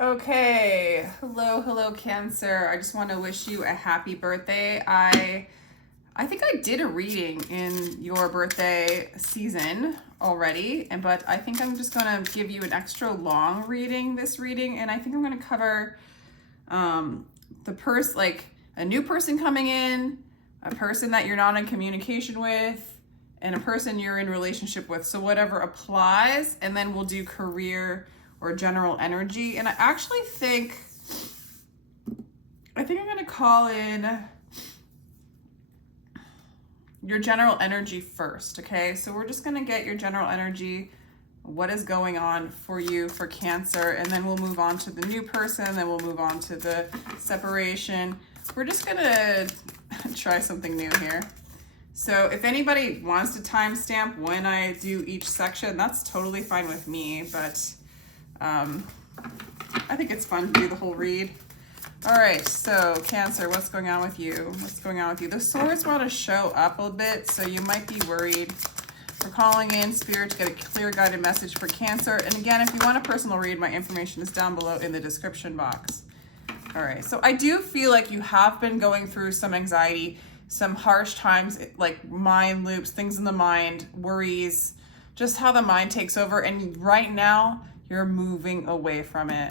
Okay, hello Cancer. I just want to wish you a happy birthday. I think I did a reading in your birthday season already, but I think I'm just going to give you an extra long reading this reading, and I think I'm going to cover like a new person coming in, a person that you're not in communication with, and a person you're in relationship with. So whatever applies, and then we'll do career or general energy. And I actually think I'm going to call in your general energy first, okay? So we're just going to get your general energy, what is going on for you for Cancer, and then we'll move on to the new person, then we'll move on to the separation. We're just going to try something new here. So if anybody wants to timestamp when I do each section, that's totally fine with me, but I think it's fun to do the whole read. All right, so Cancer, what's going on with you? What's going on with you? The swords want to show up a bit, so you might be worried. We're calling in Spirit to get a clear guided message for Cancer. And again, if you want a personal read, my information is down below in the description box. All right, so I do feel like you have been going through some anxiety, some harsh times, like mind loops, things in the mind, worries, just how the mind takes over. And right now, you're moving away from it.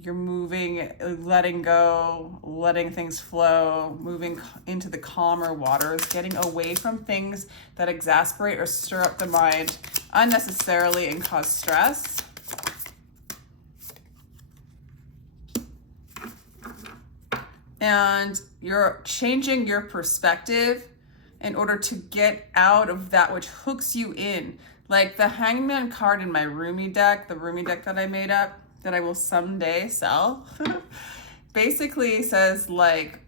You're moving, letting go, letting things flow, moving into the calmer waters, getting away from things that exasperate or stir up the mind unnecessarily and cause stress. And you're changing your perspective in order to get out of that which hooks you in. Like the Hangman card in my Rumi deck, the Rumi deck that I made up, that I will someday sell, basically says like,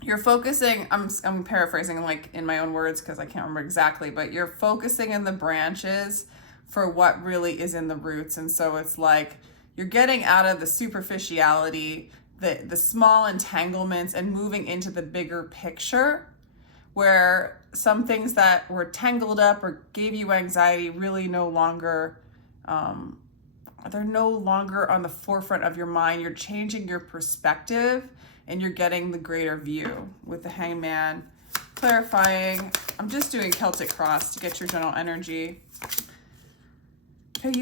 you're focusing, I'm paraphrasing like in my own words because I can't remember exactly, but you're focusing in the branches for what really is in the roots. And so it's like, you're getting out of the superficiality, the small entanglements, and moving into the bigger picture, where some things that were tangled up or gave you anxiety really no longer, they're no longer on the forefront of your mind. You're changing your perspective and you're getting the greater view with the Hangman. Clarifying, I'm just doing Celtic Cross to get your general energy. Okay,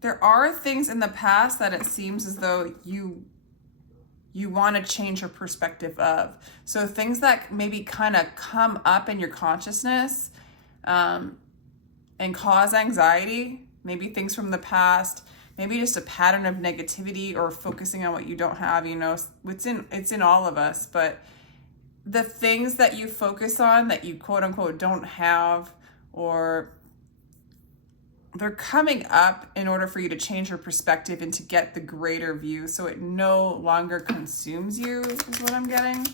there are things in the past that it seems as though you want to change your perspective of. So things that maybe kind of come up in your consciousness and cause anxiety, maybe things from the past, maybe just a pattern of negativity or focusing on what you don't have, it's in all of us. But the things that you focus on that you quote unquote don't have, or they're coming up in order for you to change your perspective and to get the greater view, so it no longer consumes you, is what I'm getting.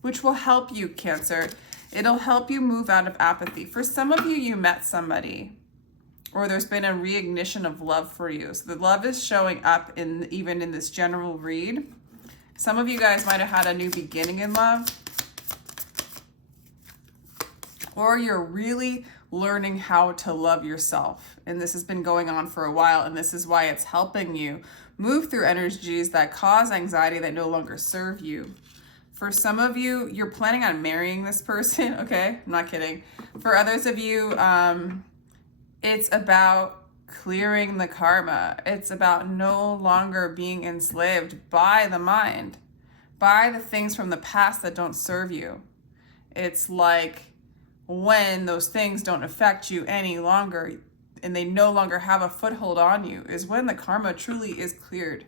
Which will help you, Cancer. It'll help you move out of apathy. For some of you, you met somebody, or there's been a reignition of love for you. So the love is showing up even in this general read. Some of you guys might have had a new beginning in love, or you're really learning how to love yourself. And this has been going on for a while, and this is why it's helping you move through energies that cause anxiety that no longer serve you. For some of you, you're planning on marrying this person, okay? I'm not kidding. For others of you, it's about clearing the karma. It's about no longer being enslaved by the mind, by the things from the past that don't serve you. It's like, when those things don't affect you any longer and they no longer have a foothold on you, is when the karma truly is cleared.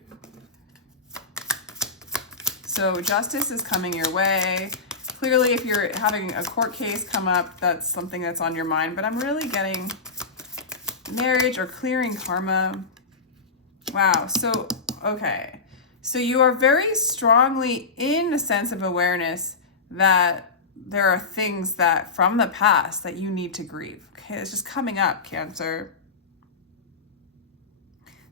So justice is coming your way. Clearly, if you're having a court case come up, that's something that's on your mind, but I'm really getting marriage or clearing karma. Wow. So, okay. So you are very strongly in a sense of awareness that there are things that from the past that you need to grieve. Okay, it's just coming up, Cancer.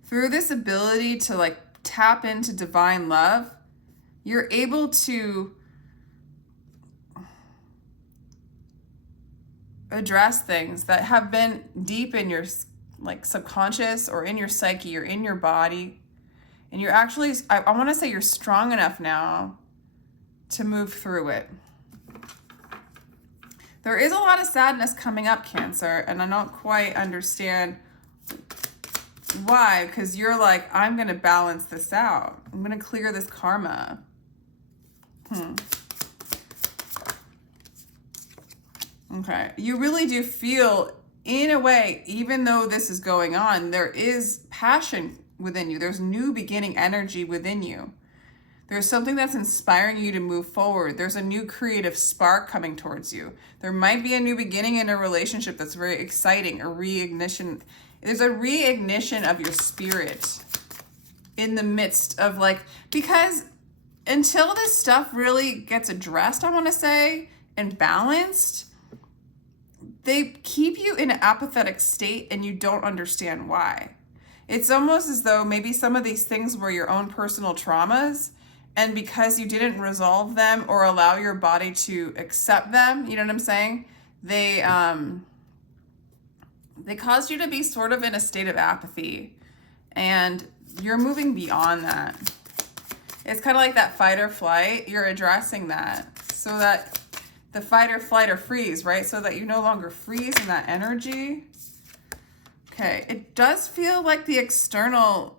Through this ability to like tap into divine love, you're able to address things that have been deep in your like subconscious or in your psyche or in your body. And you're actually, I want to say you're strong enough now to move through it. There is a lot of sadness coming up, Cancer, and I don't quite understand why, because you're like, I'm going to balance this out. I'm going to clear this karma. Okay. You really do feel, in a way, even though this is going on, there is passion within you. There's new beginning energy within you. There's something that's inspiring you to move forward. There's a new creative spark coming towards you. There might be a new beginning in a relationship that's very exciting, a reignition. There's a reignition of your spirit in the midst of like, because until this stuff really gets addressed, I want to say, and balanced, they keep you in an apathetic state and you don't understand why. It's almost as though maybe some of these things were your own personal traumas, and because you didn't resolve them or allow your body to accept them, you know what I'm saying? They caused you to be sort of in a state of apathy, and you're moving beyond that. It's kind of like that fight or flight. You're addressing that so that the fight or flight or freeze, right? So that you no longer freeze in that energy. Okay, it does feel like the external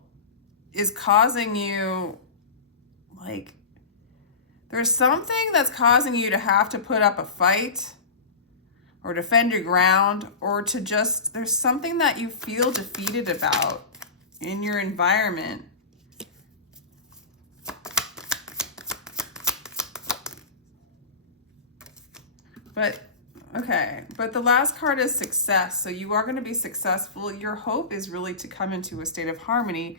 is causing you, like, there's something that's causing you to have to put up a fight or defend your ground, or to just, there's something that you feel defeated about in your environment. But, okay, but the last card is success. So you are going to be successful. Your hope is really to come into a state of harmony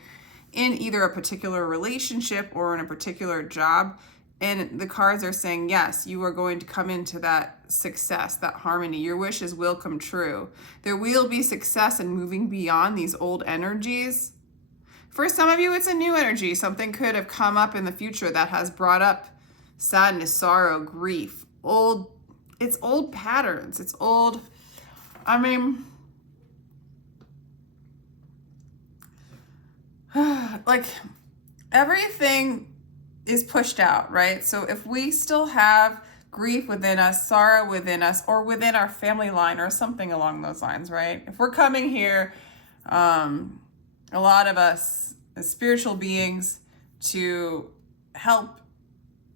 in either a particular relationship or in a particular job. And the cards are saying, yes, you are going to come into that success, that harmony. Your wishes will come true. There will be success in moving beyond these old energies. For some of you, it's a new energy. Something could have come up in the future that has brought up sadness, sorrow, grief, it's old patterns. It's old, I mean, like everything is pushed out, right? So if we still have grief within us, sorrow within us, or within our family line or something along those lines, right? If we're coming here, a lot of us as spiritual beings, to help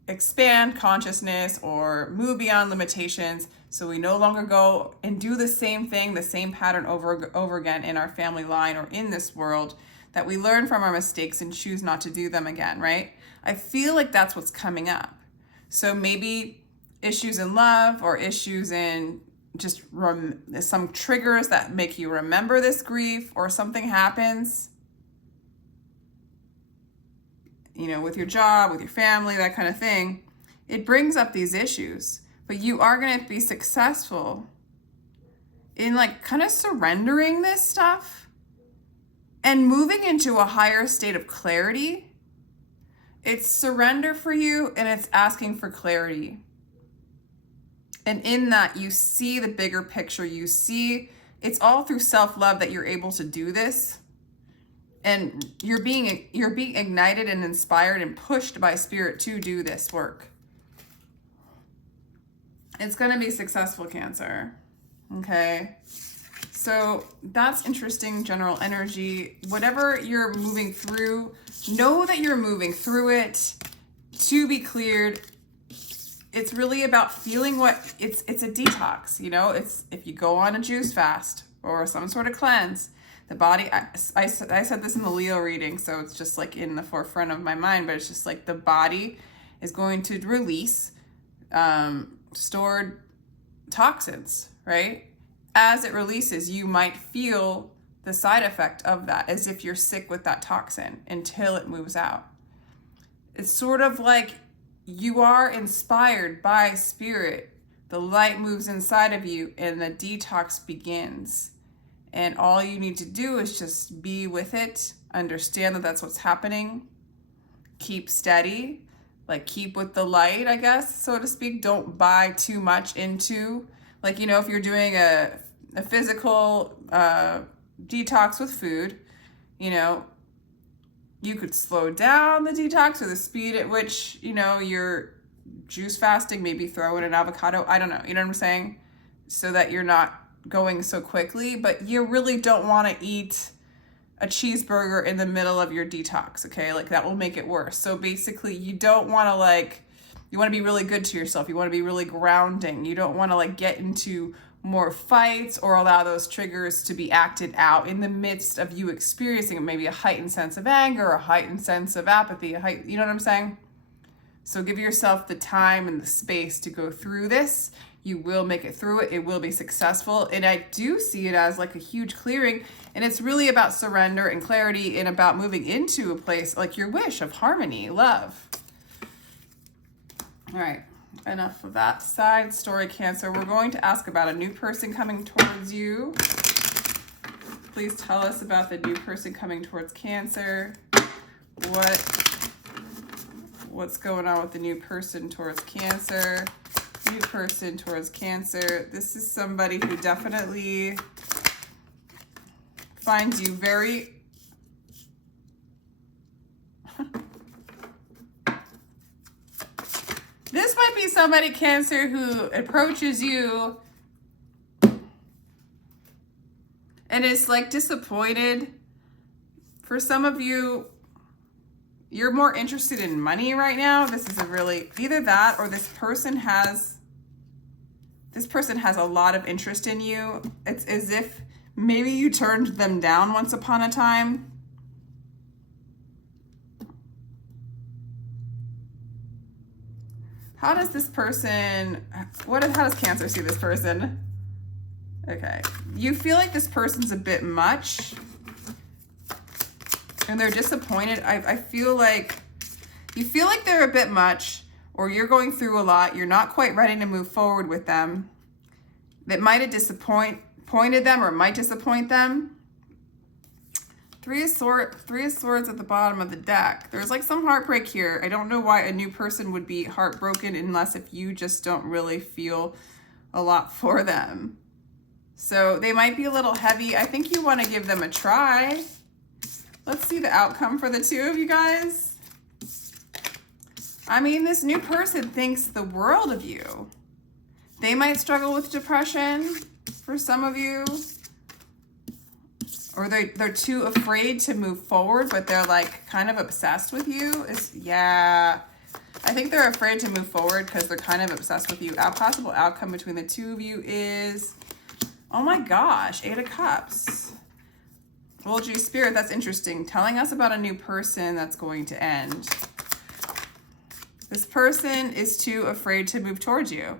expand consciousness or move beyond limitations, so we no longer go and do the same thing, the same pattern over again in our family line or in this world, that we learn from our mistakes and choose not to do them again, right? I feel like that's what's coming up. So maybe issues in love, or issues in just some triggers that make you remember this grief, or something happens, you know, with your job, with your family, that kind of thing. It brings up these issues, but you are going to be successful in like kind of surrendering this stuff and moving into a higher state of clarity. It's surrender for you, and it's asking for clarity. And in that, you see the bigger picture. You see, it's all through self-love that you're able to do this. And you're being ignited and inspired and pushed by spirit to do this work. It's going to be successful, Cancer. Okay. So that's interesting general energy. Whatever you're moving through, know that you're moving through it to be cleared. It's really about feeling what it's a detox, you know. It's if you go on a juice fast or some sort of cleanse, the body, I said this in the Leo reading, so it's just like in the forefront of my mind, but it's just like the body is going to release stored toxins, right? As it releases, you might feel the side effect of that, as if you're sick with that toxin until it moves out. It's sort of like you are inspired by spirit. The light moves inside of you and the detox begins. And all you need to do is just be with it, understand that that's what's happening, keep steady, like keep with the light, I guess, so to speak. Don't buy too much into, like, you know, if you're doing a physical detox with food. You know, you could slow down the detox or the speed at which, you know, you're juice fasting, maybe throw in an avocado. I don't know. You know what I'm saying? So that you're not going so quickly, but you really don't want to eat a cheeseburger in the middle of your detox, okay? Like that will make it worse. So basically you don't want to like, you want to be really good to yourself. You want to be really grounding. You don't want to like get into more fights or allow those triggers to be acted out in the midst of you experiencing maybe a heightened sense of anger, a heightened sense of apathy, you know what I'm saying? So give yourself the time and the space to go through this. You will make it through it. It will be successful. And I do see it as like a huge clearing. And it's really about surrender and clarity and about moving into a place like your wish of harmony, love. All right, enough of that side story, Cancer. We're going to ask about a new person coming towards you. Please tell us about the new person coming towards Cancer. What's going on with the new person towards Cancer? New person towards Cancer. This is somebody who definitely finds you very this might be somebody, Cancer, who approaches you and is like disappointed. For some of you, you're more interested in money right now. This is a really, either that or this person has a lot of interest in you. It's as if maybe you turned them down once upon a time. How does this person, how does Cancer see this person? Okay, you feel like this person's a bit much and they're disappointed. I feel like you feel like they're a bit much, or you're going through a lot. You're not quite ready to move forward with them. That might have disappointed them or might disappoint them. Three of Swords at the bottom of the deck. There's like some heartbreak here. I don't know why a new person would be heartbroken unless if you just don't really feel a lot for them. So they might be a little heavy. I think you want to give them a try. Let's see the outcome for the two of you guys. I mean, this new person thinks the world of you. They might struggle with depression for some of you. Or they're too afraid to move forward, but they're like kind of obsessed with you. Yeah, I think they're afraid to move forward because they're kind of obsessed with you. A possible outcome between the two of you is, oh my gosh, 8 of Cups. Well, gee, Spirit, that's interesting. Telling us about a new person that's going to end. This person is too afraid to move towards you.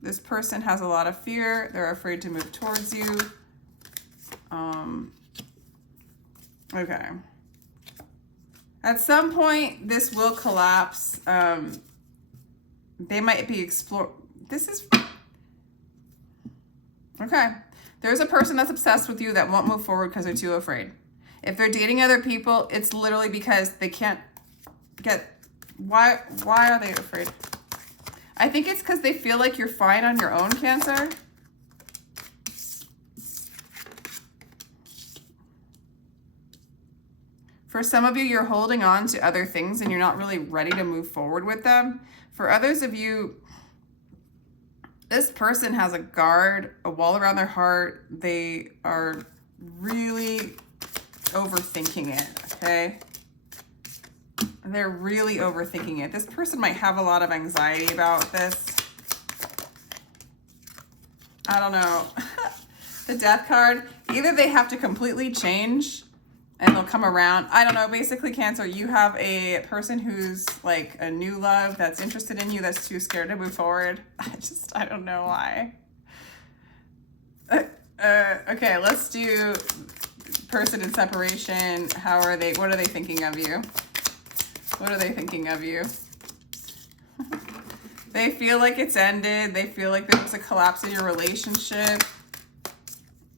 This person has a lot of fear. They're afraid to move towards you. Okay. At some point, this will collapse. They might be okay. There's a person that's obsessed with you that won't move forward because they're too afraid. If they're dating other people, it's literally because they can't get, why are they afraid? I think it's because they feel like you're fine on your own, Cancer. For some of you, you're holding on to other things and you're not really ready to move forward with them. For others of you, this person has a guard, a wall around their heart. They are really overthinking it, okay? They're really overthinking it. This person might have a lot of anxiety about this. I don't know. The Death card, either they have to completely change and they'll come around. I don't know. Basically, Cancer, you have a person who's like a new love that's interested in you that's too scared to move forward. I don't know why. Okay, let's do person in separation. What are they thinking of you? What are they thinking of you? They feel like it's ended. They feel like there was a collapse in your relationship.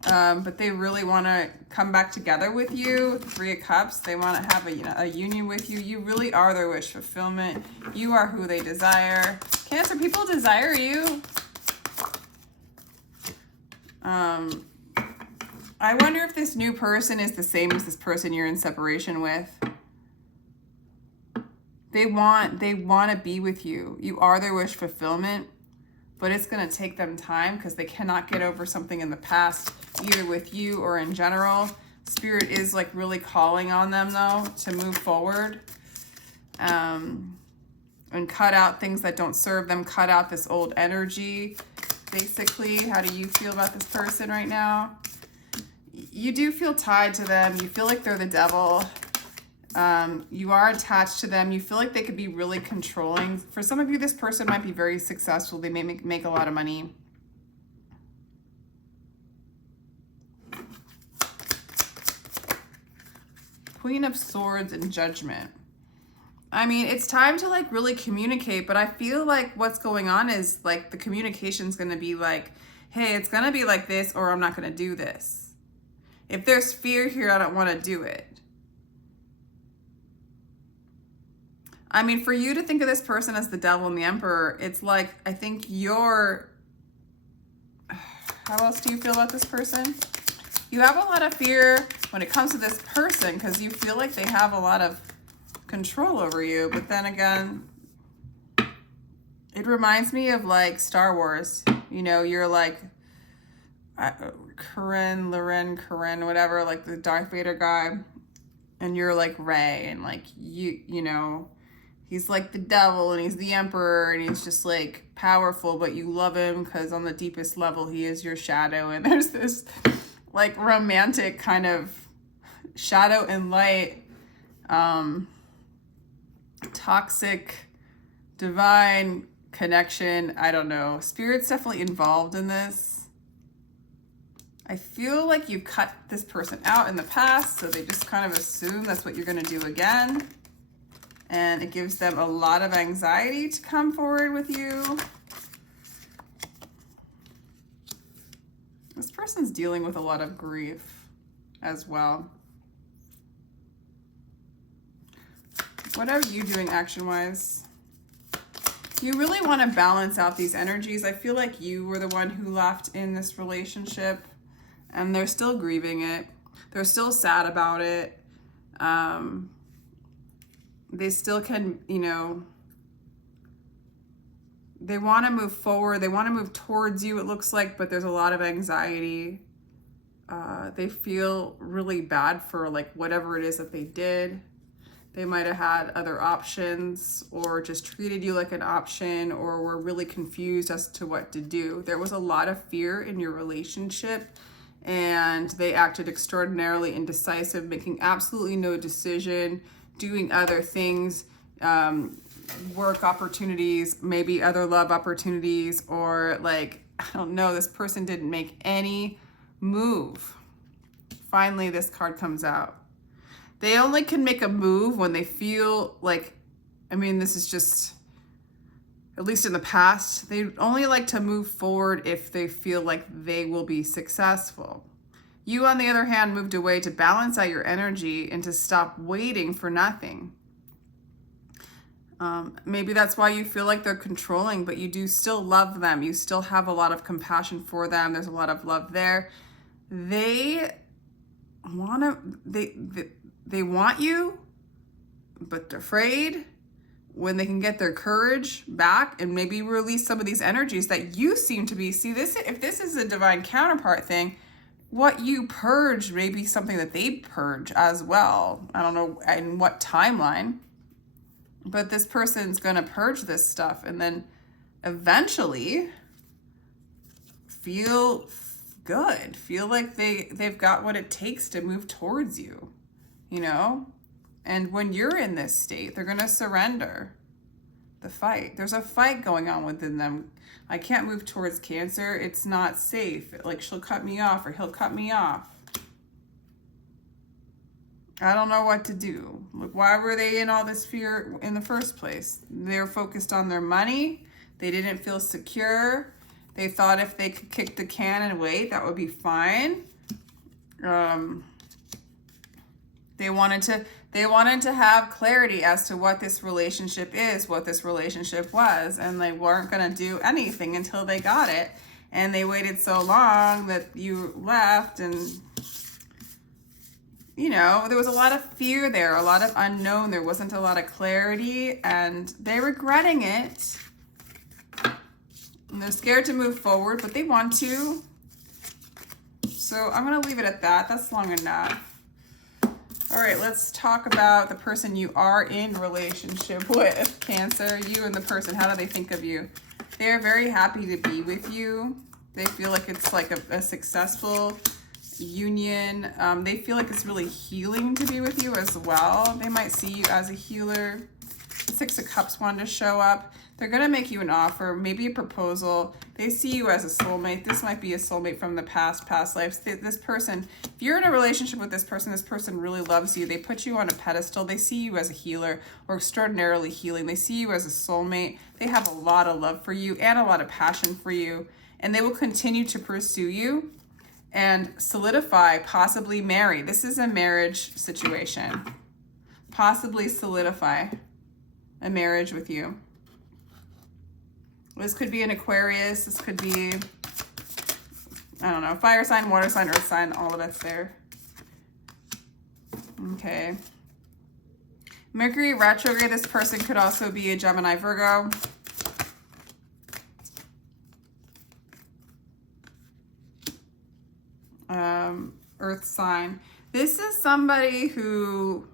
But they really want to come back together with you. 3 of Cups. They want to have a union with you. You really are their wish fulfillment. You are who they desire. Cancer, people desire you. I wonder if this new person is the same as this person you're in separation with. They want to be with you. You are their wish fulfillment, but it's going to take them time because they cannot get over something in the past, either with you or in general. Spirit is like really calling on them though to move forward and cut out things that don't serve them, cut out this old energy. Basically, how do you feel about this person right now? You do feel tied to them. You feel like they're the devil. You are attached to them. You feel like they could be really controlling. For some of you, this person might be very successful. They may make a lot of money. Queen of Swords and Judgment. I mean, it's time to like really communicate, but I feel like what's going on is like the communication's going to be like, hey, it's going to be like this, or I'm not going to do this. If there's fear here, I don't want to do it. I mean, for you to think of this person as the devil and the emperor, it's like, I think you're, how else do you feel about this person? You have a lot of fear when it comes to this person because you feel like they have a lot of control over you. But then again, it reminds me of like Star Wars. You know, you're like Corinne, whatever, like the Darth Vader guy. And you're like Rey, and like you know, he's like the devil and he's the emperor and he's just like powerful, but you love him because on the deepest level he is your shadow. And there's this like romantic kind of shadow and light, toxic, divine connection. I don't know. Spirit's definitely involved in this. I feel like you've cut this person out in the past, so they just kind of assume that's what you're going to do again. And it gives them a lot of anxiety to come forward with you. This person's dealing with a lot of grief as well. What are you doing action-wise? You really want to balance out these energies. I feel like you were the one who left in this relationship and they're still grieving it. They're still sad about it. They still can, you know, they want to move forward. They want to move towards you, it looks like, but there's a lot of anxiety. They feel really bad for like whatever it is that they did. They might have had other options or just treated you like an option or were really confused as to what to do. There was a lot of fear in your relationship and they acted extraordinarily indecisive, making absolutely no decision, doing other things, work opportunities, maybe other love opportunities, or like, I don't know, this person didn't make any move. Finally, this card comes out. They only can make a move when they feel like, I mean, this is just, at least in the past, they only like to move forward if they feel like they will be successful. You, on the other hand, moved away to balance out your energy and to stop waiting for nothing. Maybe that's why you feel like they're controlling, but you do still love them. You still have a lot of compassion for them. There's a lot of love there. They want you, but they're afraid when they can get their courage back and maybe release some of these energies that you seem to be. See, this, if this is a divine counterpart thing, what you purge may be something that they purge as well. I don't know in what timeline, but this person's going to purge this stuff and then eventually feel good, feel like they've got what it takes to move towards you, you know? And when you're in this state, they're going to surrender the fight. There's a fight going on within them. I can't move towards Cancer. It's not safe. Like, she'll cut me off or he'll cut me off. I don't know what to do. Like, why were they in all this fear in the first place? They're focused on their money. They didn't feel secure. They thought if they could kick the can and wait, that would be fine. They wanted to have clarity as to what this relationship is, what this relationship was, and they weren't going to do anything until they got it. And they waited so long that you left, and you know, there was a lot of fear there, a lot of unknown. There wasn't a lot of clarity, and they're regretting it. And they're scared to move forward, but they want to. So I'm going to leave it at that. That's long enough. All right, let's talk about the person you are in relationship with, Cancer. You and the person, how do they think of you? They are very happy to be with you. They feel like it's like a successful union. They feel like it's really healing to be with you as well. They might see you as a healer. Six of Cups wanted to show up. They're going to make you an offer, maybe a proposal. They see you as a soulmate. This might be a soulmate from the past lives. This person, if you're in a relationship with this person really loves you. They put you on a pedestal. They see you as a healer or extraordinarily healing. They see you as a soulmate. They have a lot of love for you and a lot of passion for you. And they will continue to pursue you and solidify, possibly marry. This is a marriage situation. Possibly solidify a marriage with you. This could be an Aquarius. This could be, I don't know, fire sign, water sign, earth sign, all of it's there. Okay. Mercury retrograde. This person could also be a Gemini, Virgo. Earth sign. This is somebody who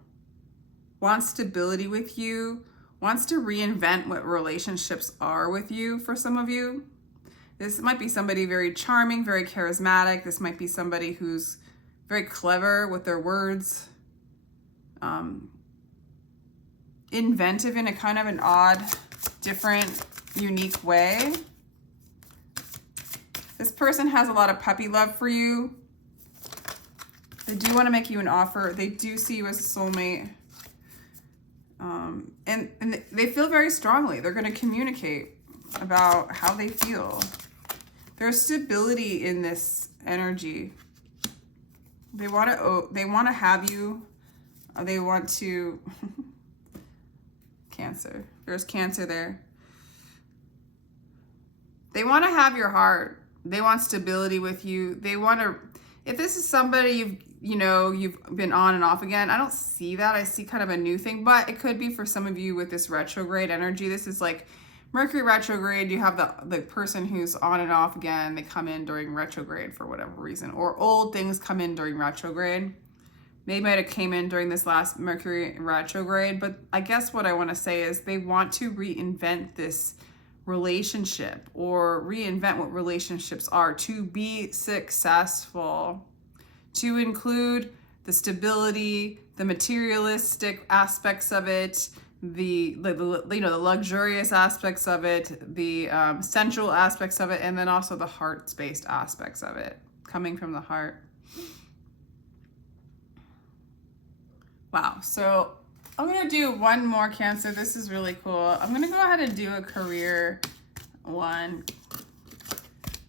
wants stability with you, wants to reinvent what relationships are with you for some of you. This might be somebody very charming, very charismatic. This might be somebody who's very clever with their words. Inventive in a kind of an odd, different, unique way. This person has a lot of puppy love for you. They do want to make you an offer. They do see you as a soulmate. And they feel very strongly. They're going to communicate about how they feel. There's stability in this energy. They want to have you. They want to Cancer. There's Cancer there. They want to have your heart. They want stability with you. They want to, if this is somebody you've been on and off again, I don't see that. I see kind of a new thing, but it could be for some of you with this retrograde energy. This is like Mercury retrograde. You have the person who's on and off again. They come in during retrograde for whatever reason, or old things come in during retrograde. They might have came in during this last Mercury retrograde, but I guess what I want to say is they want to reinvent this relationship or reinvent what relationships are to be successful, to include the stability, the materialistic aspects of it, the luxurious aspects of it, the sensual aspects of it, and then also the heart-based aspects of it, coming from the heart. Wow, so I'm gonna do one more Cancer. This is really cool. I'm gonna go ahead and do a career one,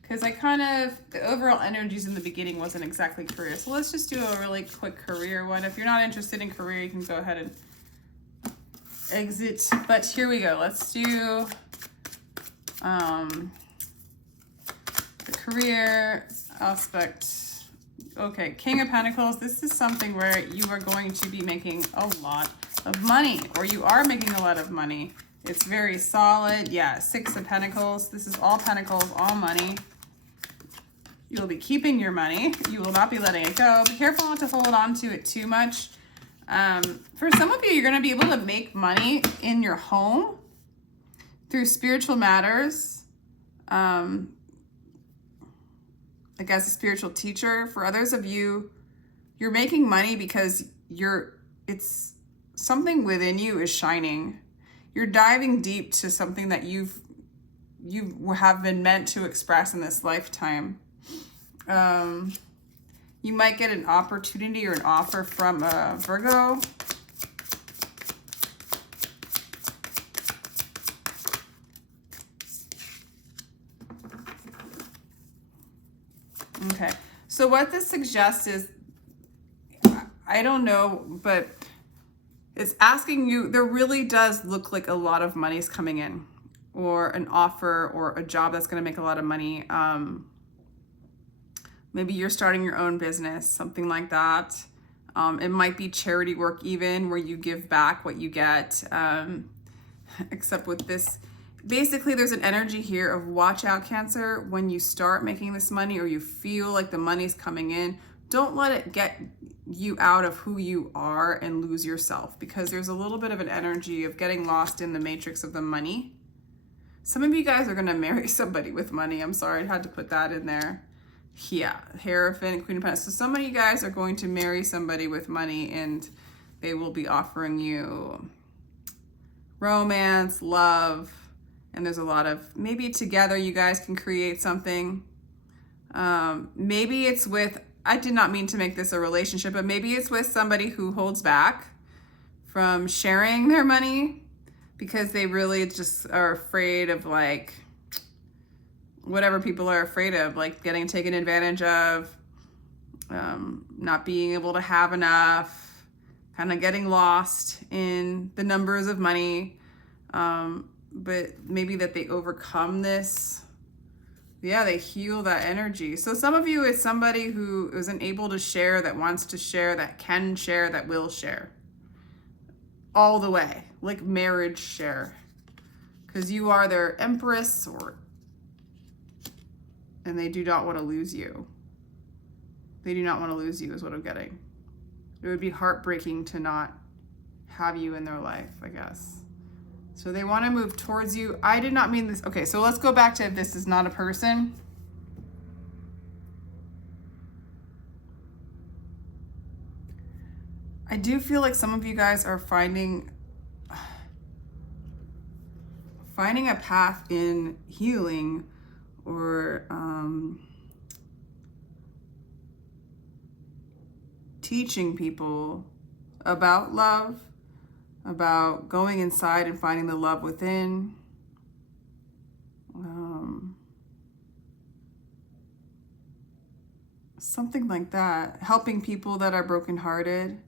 because the overall energies in the beginning wasn't exactly career. So let's just do a really quick career one. If you're not interested in career, you can go ahead and exit. But here we go. Let's do the career aspect. Okay, King of Pentacles. This is something where you are going to be making a lot of money, or you are making a lot of money. It's very solid. Yeah, Six of Pentacles. This is all pentacles, all money. You'll be keeping your money. You will not be letting it go. Be careful not to hold on to it too much. For some of you, you're going to be able to make money in your home through spiritual matters. I guess a spiritual teacher. For others of you, you're making money because it's something within you is shining. You're diving deep to something that you have been meant to express in this lifetime. You might get an opportunity or an offer from a Virgo. Okay, so what this suggests is, I don't know, but it's asking you, there really does look like a lot of money is coming in, or an offer or a job that's going to make a lot of money. Maybe you're starting your own business, something like that. It might be charity work even, where you give back what you get. Except with this, basically there's an energy here of watch out, Cancer. When you start making this money or you feel like the money's coming in, don't let it get you out of who you are and lose yourself, because there's a little bit of an energy of getting lost in the matrix of the money. Some of you guys are going to marry somebody with money. I'm sorry, I had to put that in there. Yeah, Hierophant, Queen of Pentacles. So some of you guys are going to marry somebody with money, and they will be offering you romance, love, and there's a lot of, maybe together you guys can create something. Maybe it's with, I did not mean to make this a relationship, but maybe it's with somebody who holds back from sharing their money because they really just are afraid of, like, whatever people are afraid of, like getting taken advantage of, not being able to have enough, kind of getting lost in the numbers of money. But maybe that they overcome this. Yeah, they heal that energy. So some of you is somebody who isn't able to share, that wants to share, that can share, that will share. All the way, like marriage share. Because you are their empress, and they do not want to lose you. They do not want to lose you is what I'm getting. It would be heartbreaking to not have you in their life, I guess. So they want to move towards you. I did not mean this. Okay, so let's go back to if this is not a person. I do feel like some of you guys are finding a path in healing, or teaching people about love, about going inside and finding the love within. Something like that. Helping people that are brokenhearted.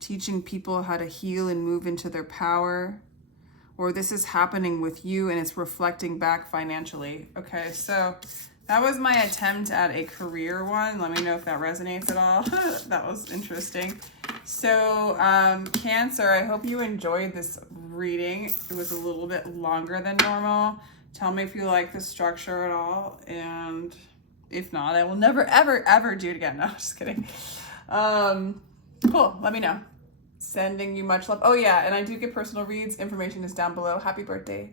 Teaching people how to heal and move into their power. Or this is happening with you and it's reflecting back financially. Okay, so that was my attempt at a career one. Let me know if that resonates at all. That was interesting. So Cancer, I hope you enjoyed this reading. It was a little bit longer than normal. Tell me if you like the structure at all. And if not, I will never, ever, ever do it again. No, just kidding. Cool, let me know. Sending you much love. Oh yeah, and I do get personal reads. Information is down below. Happy birthday.